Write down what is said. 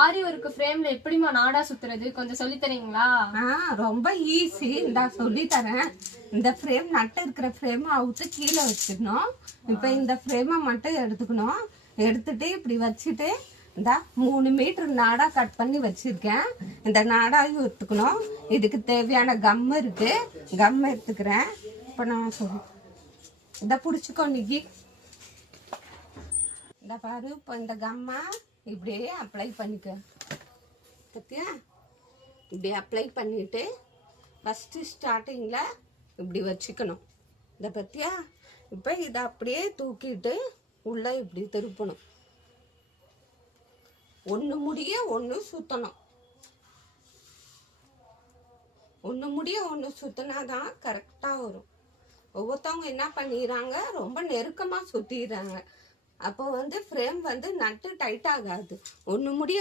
ஆரி work ஃப்ரேம்ல எப்படிமா நாடா சுத்துறது கொஞ்சம் சொல்லி தரீங்களா? ரொம்ப ஈஸி. சொல்லி தரேன். இந்த ஃப்ரேம் நட்டு இருக்கிற ஃப்ரேம் அவுத்து கீழே வச்சிடணும். இப்போ இந்த ஃப்ரேமை மட்டும் எடுத்துக்கணும். எடுத்துட்டு இப்படி வச்சுட்டு இந்த 3 மீட்டர் நாடா கட் பண்ணி வச்சிருக்கேன். இந்த நாடாயும் எடுத்துக்கணும். இதுக்கு தேவையான கம் இருக்கு. கம் எடுத்துக்கிறேன். இப்போ நான் சொல்லுவேன். இதை பிடிச்சிக்கோ நிக்கி. இந்த பாரு, இப்போ இந்த கம்மா இப்படியே அப்ளை பண்ணிக்க. பத்தியா? இப்படி அப்ளை பண்ணிட்டு ஃபஸ்ட்டு ஸ்டார்டிங்கில் இப்படி வச்சுக்கணும். இதை பற்றியா? இப்போ இதை அப்படியே தூக்கிட்டு உள்ளே இப்படி திருப்பணும். ஒன்று முடிய ஒன்று சுற்றணும். ஒன்று முடிய ஒன்று சுற்றினா தான் கரெக்டாக வரும். ஒவ்வொருத்தவங்க என்ன பண்ணிடுறாங்க, ரொம்ப நெருக்கமாக சுற்றிடுறாங்க. அப்போ ஃப்ரேம் நட்டு டைட் ஆகாது. ஒன்று முடிய